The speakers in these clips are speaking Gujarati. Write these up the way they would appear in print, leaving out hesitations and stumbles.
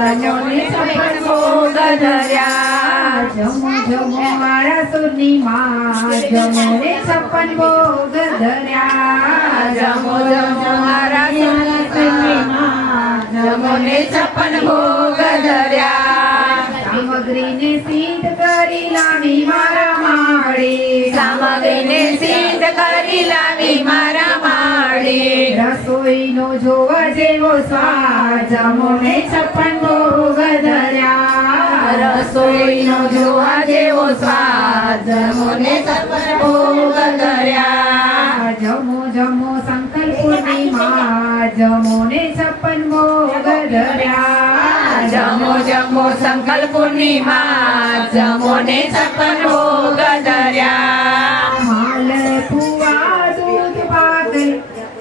જમો ને છપ્પન ભોગ ધર્યા જમો જમો મારા સુરની માં જમો ને છપ્પન ભોગ ધર્યા જમો જમો મારા સુરની માં જમો ને છપ્પન ભોગ ધર્યા સામગ્રીને સિદ્ધ કરી લાવી મારા માળી સામગ્રીને સિદ્ધ કરી લાવી મારા માળી રસોઈનો જોવા જેવો સ્વાદ જમો ને છપ્પન ભોગ ધર્યા રસોઈનો જોવા જેવો સ્વાદ જમો ને છપ્પન ભોગ ધર્યા જમો જમો સંકલ્પ પૂર્ણિમા જમો ને છપ્પન ભોગ ધર્યા જમો જમો સંકલ્પ પૂર્ણિમા જમો ને છપ્પન ભોગ ધર્યા માલપુઆ દૂધ પાક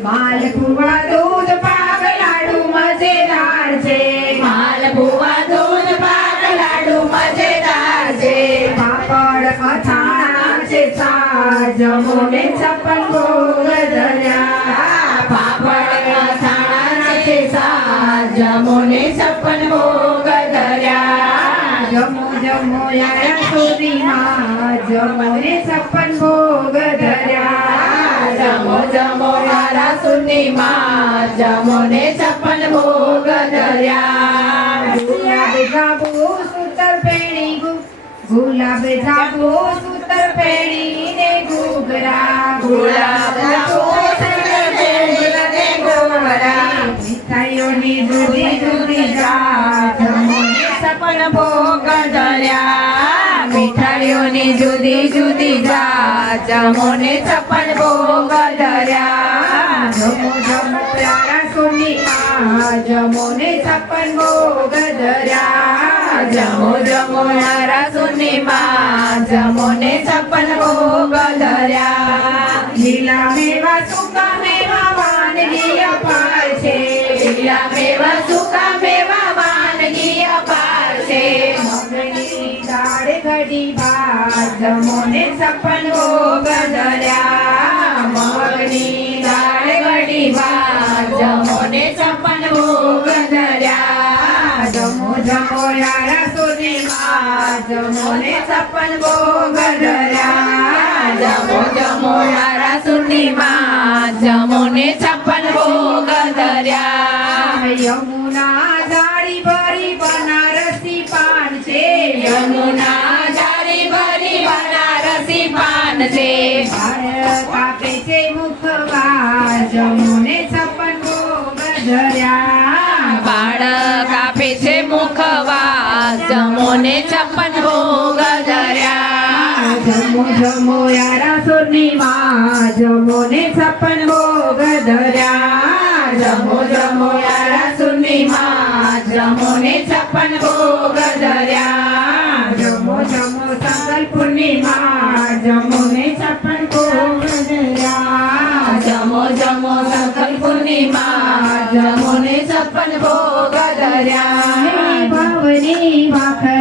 માલપુઆ દૂધ પાક લાડુ મજેદાર છે માલપુઆ દૂધ પાક લાડુ મજેદાર છે પાપડ અથાણા છે જમો ને છપ્પન ભોગ ધર્યા પાપડ અથાણા છે જમો ને છપ્પન ભોગ ધર્યા જમો જમો યારા સુરીમાં જમો ને છપ્પન ભોગ ધર્યા જમો જમો યારા સુરીમાં જમો ને છપ્પન ભોગ ધર્યા ગુલાબ જાંબુ સૂતર પેણી ગુલાબ જાંબુ સૂતર પેણી ને ઘૂઘરા ગુલાબ જાંબુ સૂતર પેણી ને ઘૂઘરા મીઠાઈઓની જુદી જુદી જાત જમો ને છપ્પન ભોગ ધર્યા મીઠાઈઓની જુદી જુદી જાત જમો ને છપ્પન ભોગ ધર્યા જમો જમો યારા સુરની માં જમો ને છપ્પન ભોગ ધર્યા જમો જમો યારા સુરની માં જમો ને છપ્પન ભોગ ધર્યા લીલા મેવા સૂકા મેવા વાનગી અપાર છે લીલા મેવા સૂકા મેવા વાનગી અપાર છે મગની દાળ કઢી ભાત જમો ને છપ્પન ભોગ ધર્યા મગની દાળ કઢી ભાત જમો ને છપ્પન ભોગ ધર્યા જમો જમો યારા સુરની માં જમો ને છપ્પન ભોગ ધર્યા જમો જમો યારા સુરની માં જમો ને છપ્પન ભોગ ધર્યા યમુના જાળી ભરી બનારસી પાન છે યમુના જાળી ભરી બનારસી પાન છે બાળ કાપે છે મુખવા જમો ને છપ્પન ભોગ ધર્યા બાળ કાપે છે મુખવા જમો ને છપ્પન ભોગ ધર્યા જમો જમો યારા સુરની માં જમો ને છપ્પન ભોગ ધર્યા જમો જમો યારા સુરની માં જમો ને છપ્પન ભોગ ધર્યા જમો જમો સંકલ્પ પૂર્ણિમા જમો ને છપ્પન ભોગ ધર્યા જમો જમો સંકલ્પ પૂર્ણિમા જમો ને છપ્પન ભોગ ધર્યા ભવની વાખરી